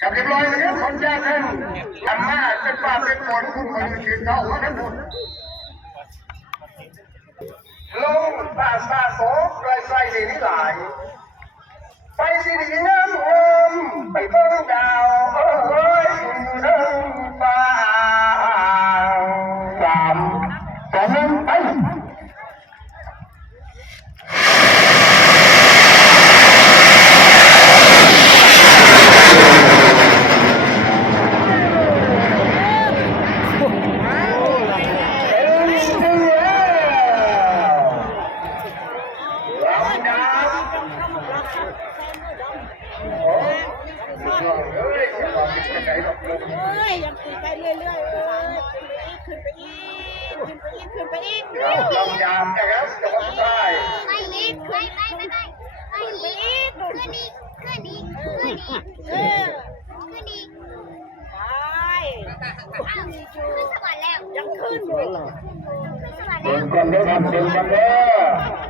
กับเรียบร้อยนะครับคนยากขึ้นทำมาเป็นป่าเป็นฝนคุณคนยืนเท่าทั้งหมดลงตาโสเลยใส่ดีนี่หลายไปสิดีน้ำลมไปเบิ่งดาวเอ้ยเดินฟ้าสามสองหนึ่งไปยังตีไปเรื่อยๆขึ้นไปอีกลองยามนะครับจะวัดได้ไปอีกขึ้นไปอีกไปยังขึ้นอยู่เดินกันเด้อครับเดินกันเด้อ